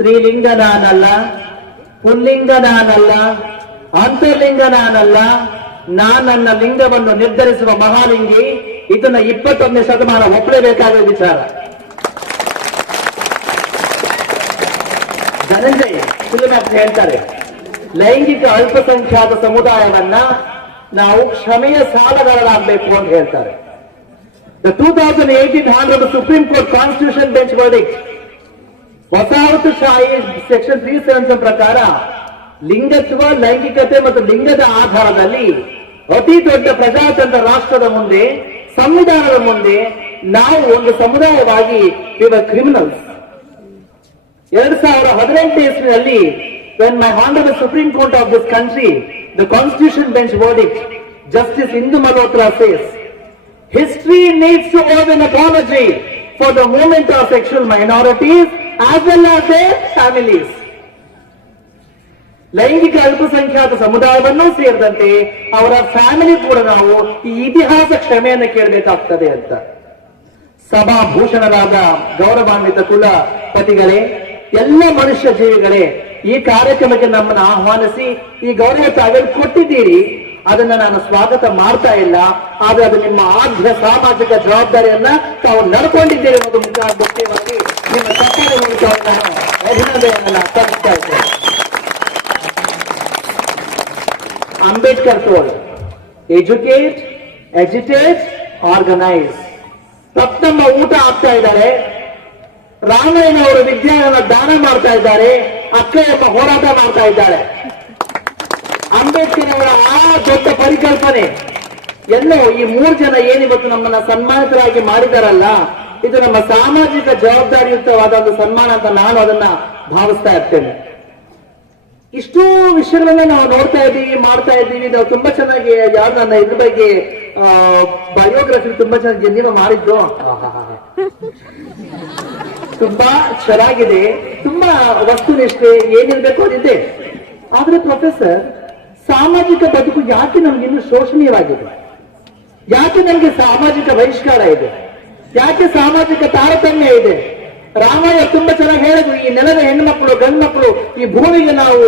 ಸ್ತ್ರೀಲಿಂಗ ನಾನಲ್ಲ ಪುಲ್ಲಿಂಗ ನಾನಲ್ಲ ಅಂತರ್ಲಿಂಗ ನಾನಲ್ಲ ನಾನು ನನ್ನ ಲಿಂಗವನ್ನು ನಿರ್ಧರಿಸುವ ಮಹಾಲಿಂಗಿ ಇದನ್ನ ಇಪ್ಪತ್ತೊಂದನೇ ಶತಮಾನ ಒಪ್ಪಲೇಬೇಕಾದ ವಿಚಾರ. ಧನಂಜಯ್ ಸುಲಭ ಹೇಳ್ತಾರೆ. ಲೈಂಗಿಕ ಅಲ್ಪಸಂಖ್ಯಾತ ಸಮುದಾಯವನ್ನ ನಾವು ಕ್ಷಮೆಯ ಸಾಲಗಾರರಾಗಬೇಕು ಅಂತ ಹೇಳ್ತಾರೆ. The two thousand eighteen hundred supreme court constitution bench verdict ವಸಾಹತುಶಾಹಿ ಸೆಕ್ಷನ್ ತ್ರೀ ಸೆವೆನ್ ಪ್ರಕಾರ ಲಿಂಗತ್ವ ಲೈಂಗಿಕತೆ ಮತ್ತು ಲಿಂಗದ ಆಧಾರದಲ್ಲಿ ಅತಿ ದೊಡ್ಡ ಪ್ರಜಾತಂತ್ರ ರಾಷ್ಟ್ರದ ಮುಂದೆ ಸಂವಿಧಾನದ ಮುಂದೆ ನಾವು ಒಂದು ಸಮುದಾಯವಾಗಿ ಕ್ರಿಮಿನಲ್ಸ್ ಎರಡ್ ಸಾವಿರದ ಹದಿನೆಂಟು ಇಸ್ವಿನಲ್ಲಿ when my honorable supreme court of this country the constitution bench verdict justice indu malhotra says history needs to owe an apology for the movement of sexual minorities as well as their families. ಲೈಂಗಿಕ ಅಲ್ಪಸಂಖ್ಯಾತ ಸಮುದಾಯವನ್ನು ಸೇರಿದಂತೆ ಅವರ family ಕೂಡ ನಾವು ಈ ಇತಿಹಾಸ ಕ್ಷಮೆಯನ್ನು ಕೇಳಬೇಕಾಗ್ತದೆ ಅಂತ. ಸಭಾಭೂಷಣರಾದ ಗೌರವಾನ್ವಿತ ಕುಲ ಪತಿಗಳೇ, ಎಲ್ಲ ಮನುಷ್ಯ ಜೀವಿಗಳೇ, ಈ ಕಾರ್ಯಕ್ರಮಕ್ಕೆ ನಮ್ಮನ್ನು ಆಹ್ವಾನಿಸಿ ಈ ಗೌರವ ತಾವೆಲ್ಲ ಕೊಟ್ಟಿದ್ದೀರಿ. ಅದನ್ನ ನಾನು ಸ್ವಾಗತ ಮಾಡ್ತಾ ಇಲ್ಲ. ಆದ್ರೆ ಅದು ನಿಮ್ಮ ಆದ್ಯ ಸಾಮಾಜಿಕ ಜವಾಬ್ದಾರಿಯನ್ನ ತಾವು ನಡ್ಕೊಂಡಿದ್ದೀರಿ ಮುಖ ಮುಖ್ಯವಾಗಿ ನಿಮ್ಮ ಸರ್ಕಾರ ನಾನು ಅಭಿನಂದನೆಯನ್ನ ಸಲ್ಲಿಸ್ತಾ ಇದ್ದೇನೆ. ಅಂಬೇಡ್ಕರ್ ಟೋಲ್ ಎಜುಕೇಟ್ ಎಜುಟೇಟ್ ಆರ್ಗನೈಸ್ ತಪ್ಪಮ್ಮ ಊಟ ಆಗ್ತಾ ಇದ್ದಾರೆ. ರಾಮಯ್ಯನವರು ವಿಜ್ಞಾನನ ದಾನ ಮಾಡ್ತಾ ಇದ್ದಾರೆ. ಅಕ್ಕಯ್ಯಮ್ಮ ಹೋರಾಟ ಮಾಡ್ತಾ ಇದ್ದಾರೆ. ಅಂಬೇಡ್ಕರ್ ಅವರ ಆ ದೊಡ್ಡ ಪರಿಕಲ್ಪನೆ. ಎಲ್ಲೋ ಈ ಮೂರು ಜನ ಏನಿವತ್ತು ನಮ್ಮನ್ನ ಸನ್ಮಾನಿತರಾಗಿ ಮಾಡಿದಾರಲ್ಲ, ಇದು ನಮ್ಮ ಸಾಮಾಜಿಕ ಜವಾಬ್ದಾರಿಯುತವಾದ ಒಂದು ಸನ್ಮಾನ ಅಂತ ನಾನು ಅದನ್ನ ಭಾವಿಸ್ತಾ ಇರ್ತೇನೆ. ಇಷ್ಟೋ ವಿಷಯಗಳನ್ನ ನಾವು ನೋಡ್ತಾ ಇದ್ದೀವಿ, ಮಾಡ್ತಾ ಇದ್ದೀವಿ. ನಾವು ತುಂಬಾ ಚೆನ್ನಾಗಿ ಯಾರು ನನ್ನ ಇದ್ರ ಬಗ್ಗೆ ಬಯೋಗ್ರಫಿ ತುಂಬಾ ಚೆನ್ನಾಗಿ ಜನ್ಮ ಮಾಡಿದ್ದು. ತುಂಬಾ ಚೆನ್ನಾಗಿದೆ. ತುಂಬಾ ವಸ್ತುನಿಷ್ಠೆ ಏನಿರ್ಬೇಕು ಅದಿದೆ. ಆದ್ರೆ ಪ್ರೊಫೆಸರ್ ಸಾಮಾಜಿಕ ಬದುಕು ಯಾಕೆ ನಮ್ಗೆ ಇನ್ನು ಶೋಷಣೀಯವಾಗಿದೆ? ಯಾಕೆ ನಮ್ಗೆ ಸಾಮಾಜಿಕ ಬಹಿಷ್ಕಾರ ಇದೆ? ಯಾಕೆ ಸಾಮಾಜಿಕ ತಾರತಮ್ಯ ಇದೆ? ರಾಮಾಯಣ ತುಂಬಾ ಚೆನ್ನಾಗಿ ಹೇಳಿದ್ರು ಈ ನೆಲದ ಹೆಣ್ಮಕ್ಳು ಗಂಡ್ಮಕ್ಳು ಈ ಭೂಮಿಗೆ ನಾವು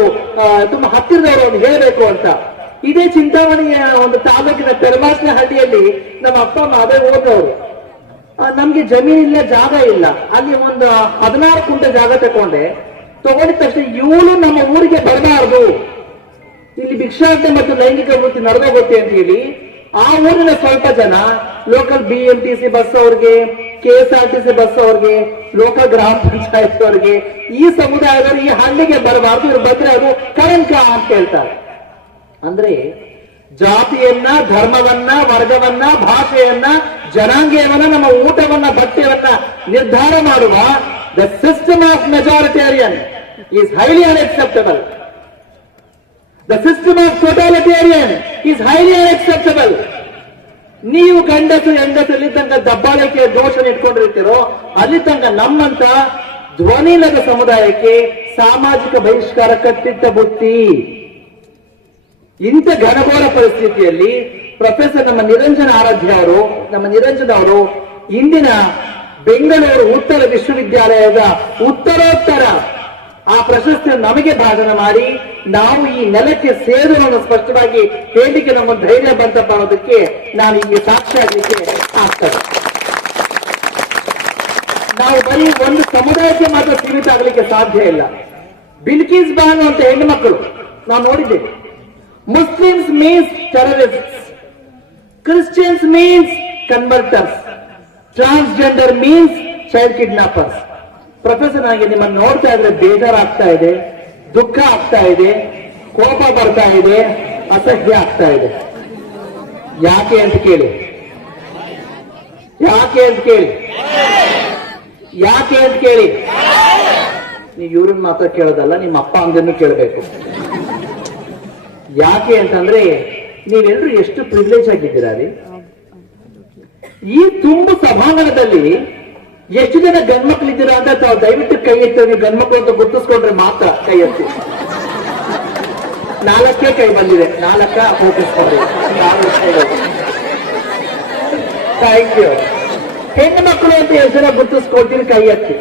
ತುಂಬಾ ಹತ್ತಿರದವರು ಅವ್ನು ಹೇಳಬೇಕು ಅಂತ. ಇದೇ ಚಿಂತಾಮಣಿಯ ಒಂದು ತಾಲೂಕಿನ ಪೆರಮಾಸ್ನ ಹಳ್ಳಿಯಲ್ಲಿ ನಮ್ಮ ಅಪ್ಪ ಅಮ್ಮ ಅದೇ ಆ, ನಮ್ಗೆ ಜಮೀನಿಲ್ಲ ಜಾಗ ಇಲ್ಲ. ಅಲ್ಲಿ ಒಂದು ಹದಿನಾರು ಕುಂಟೆ ಜಾಗ ತಗೊಂಡೆ ತಗೊಂಡಿದ ತಕ್ಷಣ ಇವಳು ನಮ್ಮ ಊರಿಗೆ ಬರಬಾರದು. ಇಲ್ಲಿ ಭಿಕ್ಷಾಟನೆ ಮತ್ತು ಲೈಂಗಿಕ ವೃತ್ತಿ ನಡೆದೋಗುತ್ತೆ ಅಂತ ಹೇಳಿ, ಆ ಊರಿನ ಸ್ವಲ್ಪ ಜನ local B M T C bus ಅವ್ರಿಗೆ K S R T C bus ಅವ್ರಿಗೆ ಲೋಕಲ್ ಗ್ರಾಮ ಪಂಚಾಯತ್ ಅವ್ರಿಗೆ, ಈ ಸಮುದಾಯದವರು ಈ ಹಳ್ಳಿಗೆ ಬರಬಾರ್ದು, ಇವ್ರು ಬಂದ್ರೆ ಅದು ಕಳಂಕ ಅಂತ ಹೇಳ್ತಾರೆ. ಅಂದ್ರೆ ಜಾತಿಯನ್ನ, ಧರ್ಮವನ್ನ, ವರ್ಗವನ್ನ, ಭಾಷೆಯನ್ನ ಜನಾಂಗೀಯವನ್ನ ನಮ್ಮ ಊಟವನ್ನ, ಬಟ್ಟೆಯನ್ನ ನಿರ್ಧಾರ ಮಾಡುವ the system of majoritarian is highly unacceptable the system of totalitarian is highly unacceptable ನೀವು ಗಂಡಸು ಹೆಂಡಸು ತನಕ ದಬ್ಬಾಳಿಕೆಯ ದೋಷ ಇಟ್ಕೊಂಡಿರ್ತೀರೋ, ಅಲ್ಲಿ ತನಕ ನಮ್ಮಂತ ಧ್ವನಿಲದ ಸಮುದಾಯಕ್ಕೆ ಸಾಮಾಜಿಕ ಬಹಿಷ್ಕಾರ ಕಟ್ಟಿಟ್ಟ ಬುತ್ತಿ. ಇಂಥ ಘನಘೋರ ಪರಿಸ್ಥಿತಿಯಲ್ಲಿ ಪ್ರೊಫೆಸರ್ ನಮ್ಮ ನಿರಂಜನ ಆರಾಧ್ಯ ಅವರು, ನಮ್ಮ ನಿರಂಜನ ಅವರು ಇಂದಿನ ಬೆಂಗಳೂರು ಉತ್ತರ ವಿಶ್ವವಿದ್ಯಾಲಯದ ಉತ್ತರೋತ್ತರ ಆ ಪ್ರಶಸ್ತಿಯನ್ನು ನಮಗೆ ಭಾಷಣ ಮಾಡಿ ನಾವು ಈ ನೆಲಕ್ಕೆ ಸೇರುವನ್ನು ಸ್ಪಷ್ಟವಾಗಿ ಹೇಳಿಕೆ ನಮ್ಮ ಧೈರ್ಯ ಬಂತಪ್ಪ ಅನ್ನೋದಕ್ಕೆ ನಾನು ಇಲ್ಲಿ ಸಾಕ್ಷಿಯಾಗಲಿಕ್ಕೆ ಆಗ್ತದೆ. ನಾವು ಬರೀ ಒಂದು ಸಮುದಾಯಕ್ಕೆ ಮಾತ್ರ ಸೀಮಿತ ಆಗಲಿಕ್ಕೆ ಸಾಧ್ಯ ಇಲ್ಲ. ಬಿಲ್ಕೀಸ್ ಬಾನು ಅಂತ ಹೆಣ್ಣು ಮಕ್ಕಳು ನಾವು ನೋಡಿದ್ದೇವೆ Muslims means terrorist Christians means converters transgender means child kidnappers professor ಆಗಿ ನಿಮ್ಮನ್ನು ನೋಡ್ತಾ ಇದ್ರೆ ಬೇಜಾರಾಗ್ತಾ ಇದೆ, ದುಃಖ ಆಗ್ತಾ ಇದೆ, ಕೋಪ ಬರ್ತಾ ಇದೆ, ಅಸಹ್ಯ ಆಗ್ತಾ ಇದೆ. ಯಾಕೆ ಅಂತ ಕೇಳಿ. ಯಾಕೆ ಅಂತ ಕೇಳಿ. ಯಾಕೆ ಅಂತ ಕೇಳಿ. ನೀವು ಇವ್ರನ್ನ ಮಾತ್ರ ಕೇಳೋದಲ್ಲ, ನಿಮ್ಮ ಅಪ್ಪ ಅಂದನ್ನು ಕೇಳಬೇಕು. ಯಾಕೆ ಅಂತಂದ್ರೆ ನೀವೆಲ್ಲರೂ ಎಷ್ಟು ಪ್ರಿವಿಲೇಜ್ ಆಗಿದ್ದೀರಾ ರೀ? ಈ ತುಂಬು ಸಭಾಂಗಣದಲ್ಲಿ ಎಷ್ಟು ಜನ ಗಂಡ್ಮಕ್ಳಿದ್ದೀರಾ ಅಂತ ತಾವು ದಯವಿಟ್ಟು ಕೈ ಎತ್ತಿ ನೀವು ಗಂಡ್ಮಕ್ಳು ಅಂತ ಗುರುತಿಸ್ಕೊಂಡ್ರೆ ಮಾತ್ರ ಕೈ ಎತ್ತಿ. ನಾಲ್ಕೇ ಕೈ ಬಂದಿದೆ. ನಾಲ್ಕ ಫೋಕಸ್ ಥ್ಯಾಂಕ್ ಯು ಹೆಣ್ಣು ಮಕ್ಕಳು ಅಂತ ಎಷ್ಟು ಜನ ಗುರ್ತಿಸ್ಕೊಳ್ತೀನಿ ಕೈ ಎತ್ತಿ.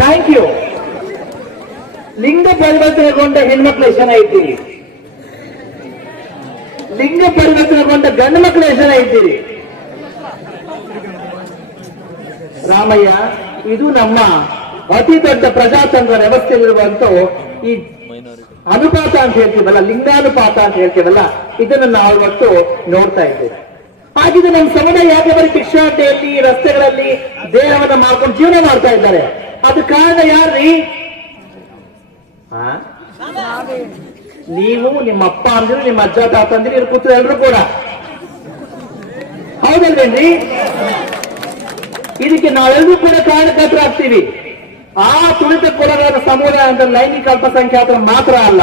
ಥ್ಯಾಂಕ್ ಯು ಲಿಂಗ ಪರಿವರ್ತನೆಗೊಂಡ ಹೆಣ್ಮಕ್ಳು ಎಷ್ಟು ಜನ ಇದ್ದೀರಿ? ಲಿಂಗ ಪರಿವರ್ತನೆಗೊಂಡ ಗಂಡು ಮಕ್ಕಳು ಎಷ್ಟು ಜನ ಇದ್ದೀರಿ? ರಾಮಯ್ಯ, ಇದು ನಮ್ಮ ಅತಿ ದೊಡ್ಡ ಪ್ರಜಾತಂತ್ರ ವ್ಯವಸ್ಥೆಯಲ್ಲಿರುವಂತ ಈ ಅನುಪಾತ ಅಂತ ಹೇಳ್ತೀವಲ್ಲ, ಲಿಂಗಾನುಪಾತ ಅಂತ ಹೇಳ್ತೀವಲ್ಲ, ಇದನ್ನು ನಾವು ಇವತ್ತು ನೋಡ್ತಾ ಇದ್ದೇವೆ. ಹಾಗಿದ್ರೆ ನಮ್ಮ ಸಮುದಾಯ ಯಾಕೆ ಬರೀ ಭಿಕ್ಷಾಟೆಯಲ್ಲಿ ರಸ್ತೆಗಳಲ್ಲಿ, ದೇಹವನ್ನ ಮಾಡ್ಕೊಂಡು ಜೀವನ ಮಾಡ್ತಾ ಇದ್ದಾರೆ? ಅದು ಕಾರಣ ಯಾರ್ರಿ? ನೀವು ನಿಮ್ಮ ಅಪ್ಪ ಅಂದಿರು, ನಿಮ್ಮ ಅಜ್ಜ ತಾತ ಅಂದಿರು ಇವ್ರು ಕೂತು ಎಲ್ರು ಕೂಡ. ಹೌದಲ್ವೇನ್ರಿ? ಇದಕ್ಕೆ ನಾವೆಲ್ಲರೂ ಕೂಡ ಕಾರಣಕರ್ತರಾಗ್ತೀವಿ. ಆ ತುಳಿತಕ್ಕೊಳಗಾದ ಸಮುದಾಯ ಅಂದ್ರೆ ಲೈಂಗಿಕ ಅಲ್ಪಸಂಖ್ಯಾತರು ಮಾತ್ರ ಅಲ್ಲ.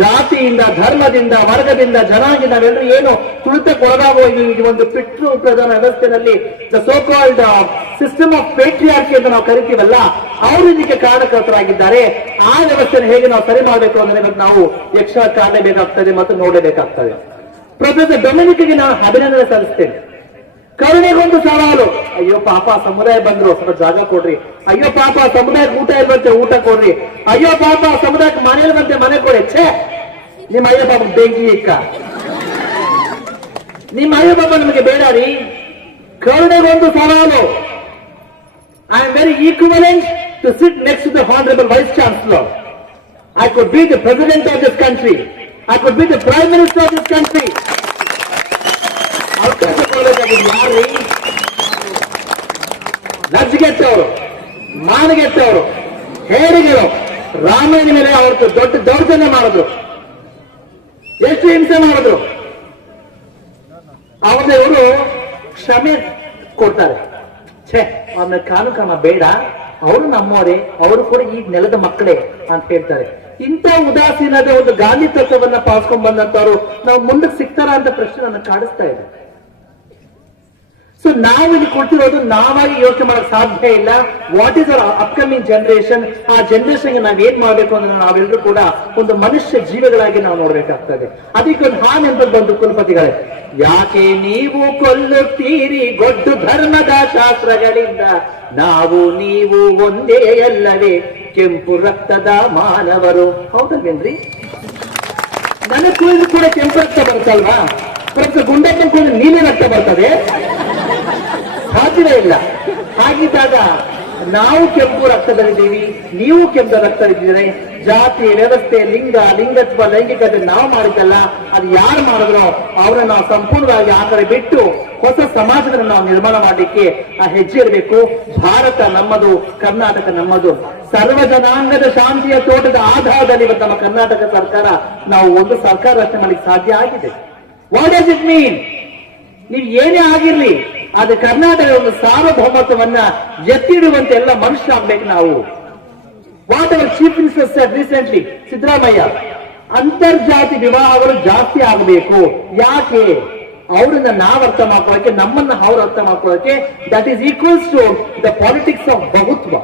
ಜಾತಿಯಿಂದ, ಧರ್ಮದಿಂದ, ವರ್ಗದಿಂದ ಜನಾಂಗ ನಾವೆಲ್ಲರೂ ಏನು ತುಳಿತಕ್ಕೊಳಗಾಗುವ ಈ ಒಂದು ಪಿತೃ ಪ್ರಧಾನ ವ್ಯವಸ್ಥೆಯಲ್ಲಿ the so called system of patriarchy ಅಂತ ನಾವು ಕರಿತೀವಲ್ಲ, ಅವರು ಇದಕ್ಕೆ ಕಾರಣಕರ್ತರಾಗಿದ್ದಾರೆ. ಆ ವ್ಯವಸ್ಥೆಯನ್ನು ಹೇಗೆ ನಾವು ಸರಿ ಮಾಡಬೇಕು ಅಂದ್ರೆ ನಾವು ಯಕ್ಷ ಕಾಣಬೇಕಾಗ್ತದೆ ಮತ್ತು ನೋಡಬೇಕಾಗ್ತದೆ. ಪ್ರೊಫೆಸರ್ ಡೊಮಿನಿಕ್ಗೆ ನಾನು ಅಭಿನಂದನೆ ಸಲ್ಲಿಸ್ತೇನೆ. ಕರುಣೆಗೊಂದು ಸವಾಲು ಅಯ್ಯೋ ಪಾಪ ಸಮುದಾಯ ಬಂದ್ರು ಸ್ವಲ್ಪ ಜಾಗ ಕೊಡ್ರಿ ಅಯ್ಯೋ ಪಾಪ ಸಮುದಾಯಕ್ಕೆ ಊಟ ಇಲ್ವಂತೆ ಊಟ ಕೊಡ್ರಿ ಅಯ್ಯೋ ಪಾಪ ಸಮುದಾಯಕ್ಕೆ ಮನೆ ಇಲ್ವಂತೆ ಮನೆ ಕೊಡಿ ಛೇ ನಿಮ್ಮ ಅಯ್ಯೋ ಪಾಪ ಬೆಂಕಿ ಇಕ್ಕ ನಿಮ್ಮ ಅಯ್ಯೋ ಪಾಪ ನಮಗೆ ಬೇಡ ರೀ ಕರುಣೆಗೊಂದು ಸವಾಲು I am very equivalent to sit next the honourable vice chancellor I could be the president of this country I could be the prime minister of this country ಅವಕಾಶ ಕೊಡಬೇಕಾಗಿದ್ದು ಯಾರು ಲಜ್ಜೆಗೆಟ್ಟವರು ಮಾನಗೆಟ್ಟವರು, ಹೇರಿಗೆರು ರಾಮಾಯಣ ಮೇಲೆ ಅವ್ರದ್ದು ದೊಡ್ಡ ದೌರ್ಜನ್ಯ ಮಾಡಿದ್ರು. ಎಷ್ಟು ಹಿಂಸೆ ಮಾಡಿದ್ರು. ಅವ್ರನ್ನ ಇವರು ಕ್ಷಮೆ ಕೊಡ್ತಾರೆ. ಛೇ ಅವ್ರನ್ನ ಕಾನು ಕ್ರಮ ಬೇಡ, ಅವರು ನಮ್ಮವರೇ ಅವರು ಕೂಡ ಈ ನೆಲದ ಮಕ್ಕಳೇ ಅಂತ ಹೇಳ್ತಾರೆ. ಇಂಥ ಉದಾಸೀನದ ಒಂದು ಗಾಂಧಿ ತತ್ವವನ್ನ ಪಾಸ್ಕೊಂಡ್ ಬಂದಂತವ್ರು ನಾವು ಮುಂದಕ್ಕೆ ಸಿಗ್ತಾರ ಅಂತ ಪ್ರಶ್ನೆ ನನ್ನ ಕಾಡಿಸ್ತಾ ಇದೆ. ಸೊ ನಾವು ಇಲ್ಲಿ ಕೊಡ್ತಿರೋದು ನಾವಾಗಿ ಯೋಚನೆ ಮಾಡಕ್ ಸಾಧ್ಯ ಇಲ್ಲ. What is our upcoming generation ಆ ಜನರೇಷನ್ಗೆ ನಾವ್ ಏನ್ ಮಾಡ್ಬೇಕು ಅಂದ್ರೆ ನಾವೆಲ್ಲರೂ ಕೂಡ ಒಂದು ಮನುಷ್ಯ ಜೀವಗಳಾಗಿ ನಾವು ನೋಡ್ಬೇಕಾಗ್ತದೆ. ಅದಕ್ಕೊಂದು ಹಾನ್ ಅಂತ ಬಂದು ಕುಲಪತಿಗಳೇ, ಯಾಕೆ ನೀವು ಕೊಲ್ಲುತ್ತೀರಿ ಗೊಡ್ಡು ಧರ್ಮದ ಶಾಸ್ತ್ರಗಳಿಂದ? ನಾವು ನೀವು ಒಂದೇ ಅಲ್ಲವೇ, ಕೆಂಪು ರಕ್ತದ ಮಾನವರು. ಹೌದಲ್ವೇನ್ರಿ? ನನ್ನ ಕುಳಿದು ಕೂಡ ಕೆಂಪು ರಕ್ತ ಬರುತ್ತಲ್ವಾ? ಪ್ರತಿ ಗುಂಡಕ್ಕೆ ಕೂಡ ನೀಲಿ ರಕ್ತ ಬರ್ತದೆ. ಸಾಧ್ಯವೇ ಇಲ್ಲ. ಹಾಗಿದ್ದಾಗ ನಾವು ಕೆಂಪು ರಕ್ತದಲ್ಲಿದ್ದೀವಿ, ನೀವು ಕೆಂಪು ರಕ್ತದಲ್ಲಿದ್ದೀರಿ ಜಾತಿ, ವ್ಯವಸ್ಥೆ, ಲಿಂಗ, ಲಿಂಗತ್ವ, ಲೈಂಗಿಕತೆ ನಾವು ಮಾಡಿದ್ದಲ್ಲ, ಅದು ಯಾರು ಮಾಡಿದ್ರೋ ಅವರನ್ನು ನಾವು ಸಂಪೂರ್ಣವಾಗಿ ಆ ಕಡೆ ಬಿಟ್ಟು ಹೊಸ ಸಮಾಜವನ್ನು ನಾವು ನಿರ್ಮಾಣ ಮಾಡಲಿಕ್ಕೆ ಆ ಹೆಜ್ಜೆ ಇರಬೇಕು. ಭಾರತ ನಮ್ಮದು, ಕರ್ನಾಟಕ ನಮ್ಮದು. ಸರ್ವ ಜನಾಂಗದ ಶಾಂತಿಯ ತೋಟದ ಆಧಾರದಲ್ಲಿ ಇವತ್ತು ನಮ್ಮ ಕರ್ನಾಟಕ ಸರ್ಕಾರ ನಾವು ಒಂದು ಸರ್ಕಾರ ರಚನೆ ಮಾಡಲಿಕ್ಕೆ ಸಾಧ್ಯ ಆಗಿದೆ. ವಾಟ್ ಡಸ್ ಇಟ್ ಮೀನ್ ನೀವು ಏನೇ ಆಗಿರ್ಲಿ ಆದ್ರೆ ಕರ್ನಾಟಕದ ಒಂದು ಸಾರ್ವಭೌಮತ್ವವನ್ನ ಎತ್ತಿಡುವಂತೆ ಎಲ್ಲ ಮನುಷ್ಯ ಆಗ್ಬೇಕು ನಾವು. What our chief minister sir recently Siddaramaiah, ಅಂತರ್ಜಾತಿ ವಿವಾಹಗಳು ಜಾಸ್ತಿ ಆಗಬೇಕು. ಯಾಕೆ? ಅವರನ್ನ ನಾವು ಅರ್ಥ ಮಾಡ್ಕೊಳ್ಳೋಕೆ ನಮ್ಮನ್ನ ಅವ್ರು ಅರ್ಥ ಮಾಡ್ಕೊಳ್ಳೋಕೆ that is equals to the politics of ಬಹುತ್ವ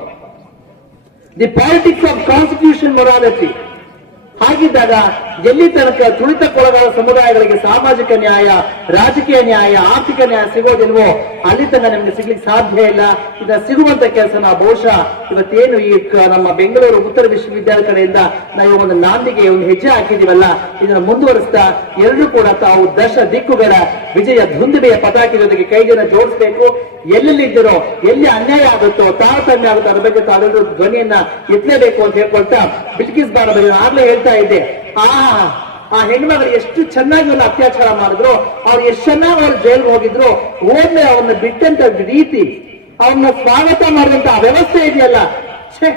the politics of constitution morality ಹಾಗಿದ್ದಾಗ ಎಲ್ಲಿ ತನಕ ತುಳಿತಕ್ಕೊಳಗಾದ ಸಮುದಾಯಗಳಿಗೆ ಸಾಮಾಜಿಕ ನ್ಯಾಯ, ರಾಜಕೀಯ ನ್ಯಾಯ, ಆರ್ಥಿಕ ನ್ಯಾಯ ಸಿಗೋದಿಲ್ವೋ, ಅಲ್ಲಿ ತನಕ ನಮಗೆ ಸಿಗ್ಲಿಕ್ಕೆ ಸಾಧ್ಯ ಇಲ್ಲ. ಇದನ್ನ ಸಿಗುವಂತ ಕೆಲಸ ನಾವು ಬಹುಶಃ ಇವತ್ತೇನು ಈ ನಮ್ಮ ಬೆಂಗಳೂರು ಉತ್ತರ ವಿಶ್ವವಿದ್ಯಾಲಯ ಕಡೆಯಿಂದ ನಾವು ಒಂದು ನಾಂದಿಗೆ ಒಂದು ಹೆಜ್ಜೆ ಹಾಕಿದೀವಲ್ಲ ಇದನ್ನ ಮುಂದುವರಿಸ್ತಾ ಎಲ್ಲರೂ ಕೂಡ ತಾವು ದಶ ದಿಕ್ಕುಗಳ ವಿಜಯ ಧುಂದುಬೆಯ ಪತಾಕೆ ಜೊತೆಗೆ ಕೈಗಳನ್ನು ಜೋಡಿಸಬೇಕು. ಎಲ್ಲೆಲ್ಲಿದ್ದರೋ ಎಲ್ಲಿ ಅನ್ಯಾಯ ಆಗುತ್ತೋ, ತಾರತಮ್ಯ ಆಗುತ್ತೋ, ಅದ್ರ ಬಗ್ಗೆ ತಾವೆಲ್ಲರೂ ಧ್ವನಿಯನ್ನ ಎತ್ತಲೇಬೇಕು ಅಂತ ಹೇಳ್ಕೊಳ್ತಾ ಬಿಲ್ಕಿಸ್ ಬಾರ ಆಗ್ಲೇ ಹೇಳ್ತಾ ಇದ್ದೆ. ಆ ಆ ಹೆಣ್ಮಗಳು ಎಷ್ಟು ಚೆನ್ನಾಗಿ ಒಂದು ಅತ್ಯಾಚಾರ ಮಾಡಿದ್ರು. ಅವ್ರು ಎಷ್ಟು ಚೆನ್ನಾಗಿ ಅವ್ರು ಜೈಲ್ಗೆ ಹೋಗಿದ್ರು. ಹೋದ್ಮೇಲೆ ಅವ್ರನ್ನ ಬಿಟ್ಟಂತ ರೀತಿ, ಅವ್ರನ್ನ ಸ್ವಾಗತ ಮಾಡಿದಂತ ವ್ಯವಸ್ಥೆ ಇದೆಯಲ್ಲ? ಛೇ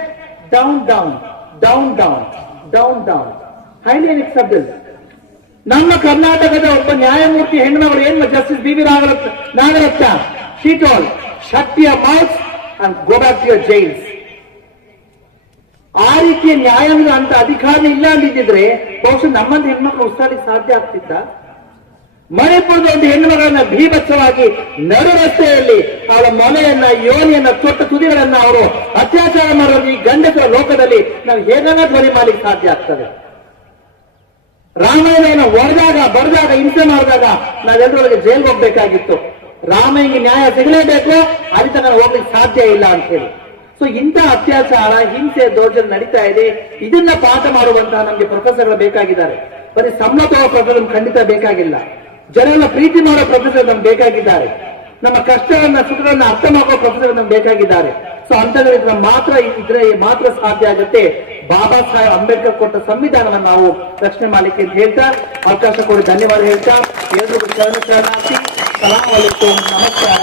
down down down down down down highly unacceptable ನಮ್ಮ ಕರ್ನಾಟಕದ ಒಬ್ಬ ನ್ಯಾಯಮೂರ್ತಿ ಹೆಣ್ಮಗಳು ಏನ್ justice B B Nagarathna Nagarathna. She told shut mouth and go back to your jails ಆ ರೀತಿಯ ನ್ಯಾಯಾಂಗ ಅಂತ ಅಧಿಕಾರ ಇಲ್ಲ ಅಂದಿದ್ರೆ ಬಹುಶಃ ನಮ್ಮಂತ ಹೆಣ್ಮಕ್ಳು ಉತ್ಸಾಹಕ್ಕೆ ಸಾಧ್ಯ ಆಗ್ತಿದ್ದ ಮಣಿಪುರದ ಒಂದು ಹೆಣ್ಣುಮಗಳನ್ನ ಭೀಭತ್ಸವಾಗಿ ನಡು ರಸ್ತೆಯಲ್ಲಿ ಅವಳ ಮೊನೆಯನ್ನ, ಯೋನಿಯನ್ನ, ತೊಟ್ಟ ತುದಿಗಳನ್ನ ಅವರು ಅತ್ಯಾಚಾರ ಮಾಡೋದು ಈ ಗಂಡಸರ ಲೋಕದಲ್ಲಿ ನಾವು ಹೇಗನ್ನ ಧ್ವನಿ ಮಾಡ್ಲಿಕ್ಕೆ ಸಾಧ್ಯ ಆಗ್ತದೆ? ರಾಮಾಯಣ ಹೊಡೆದಾಗ ಬರೆದಾಗ, ಹಿಂಸೆ ಮಾಡಿದಾಗ ನಾವೆಲ್ಲರೊಳಗೆ ಜೈಲ್ಗೆ ಹೋಗ್ಬೇಕಾಗಿತ್ತು. ರಾಮಯ್ಯಗೆ ನ್ಯಾಯ ಸಿಗಲೇಬೇಕು, ಅಲ್ಲಿ ತನಕ ಹೋಗ್ಲಿಕ್ಕೆ ಸಾಧ್ಯ ಇಲ್ಲ ಅಂತ ಹೇಳಿ. ಸೊ ಇಂಥ ಅತ್ಯಾಚಾರ, ಹಿಂಸೆ, ದೌರ್ಜನ್ಯ ನಡೀತಾ ಇದೆ. ಇದನ್ನ ಪಾಠ ಮಾಡುವಂತಹ ನಮ್ಗೆ ಪ್ರೊಫೆಸರ್ಗಳು ಬೇಕಾಗಿದ್ದಾರೆ. ಬರೀ ಸಮ್ಮತವ ಪ್ರೊಫೆಸರ್ ಖಂಡಿತ ಬೇಕಾಗಿಲ್ಲ. ಜನರನ್ನ ಪ್ರೀತಿ ಮಾಡೋ ಪ್ರೊಫೆಸರ್ ನಮ್ಗೆ ಬೇಕಾಗಿದ್ದಾರೆ. ನಮ್ಮ ಕಷ್ಟಗಳನ್ನ, ಸುಖಗಳನ್ನ ಅರ್ಥ ಮಾಡುವ ಪ್ರೊಫೆಸರ್ ನಮ್ಗೆ ಬೇಕಾಗಿದ್ದಾರೆ. ಸೊ ಅಂತದ್ರಿಂದ ಮಾತ್ರ ಇದ್ರೆ ಮಾತ್ರ ಸಾಧ್ಯ ಆಗುತ್ತೆ. ಬಾಬಾ ಸಾಹೇಬ್ ಅಂಬೇಡ್ಕರ್ ಕೊಟ್ಟ ಸಂವಿಧಾನವನ್ನು ನಾವು ರಕ್ಷಣೆ ಮಾಡಲಿಕ್ಕೆ ಅಂತ ಹೇಳ್ತಾ, ಅವಕಾಶ ಕೊಡಿ, ಧನ್ಯವಾದ ಹೇಳ್ತಾ. ಎಲ್ರಿಗೂ ಶರಣ ಶರಣಾರ್ಥಿ. ಸಲಾಂ ನಮಸ್ಕಾರ.